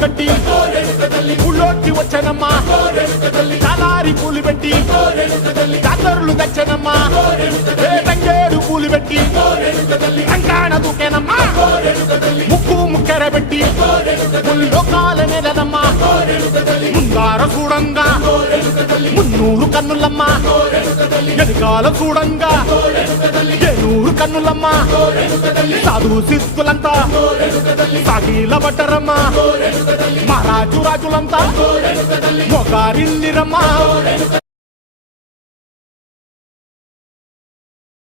కట్టి ఊళ్ళోకి వచ్చానమ్మా చాలారి పూలు పెట్టి జాతరులు తెచ్చానమ్మా తంగేడు పూలు పెట్టి రంగాణ దూకేనమ్మా ముక్కు ముక్కెర పెట్టి ముల్లోకాల నెలనమ్మా ముందార చూడంగా మున్నూరు కన్నులమ్మా ఎనకాల చూడంగా ఏనూరు కన్నులమ్మా సాధు సిద్ధులంతా సాగిల పట్టరమ్మా మహారాజు రాజులంతా మొగారిల్లిరమ్మా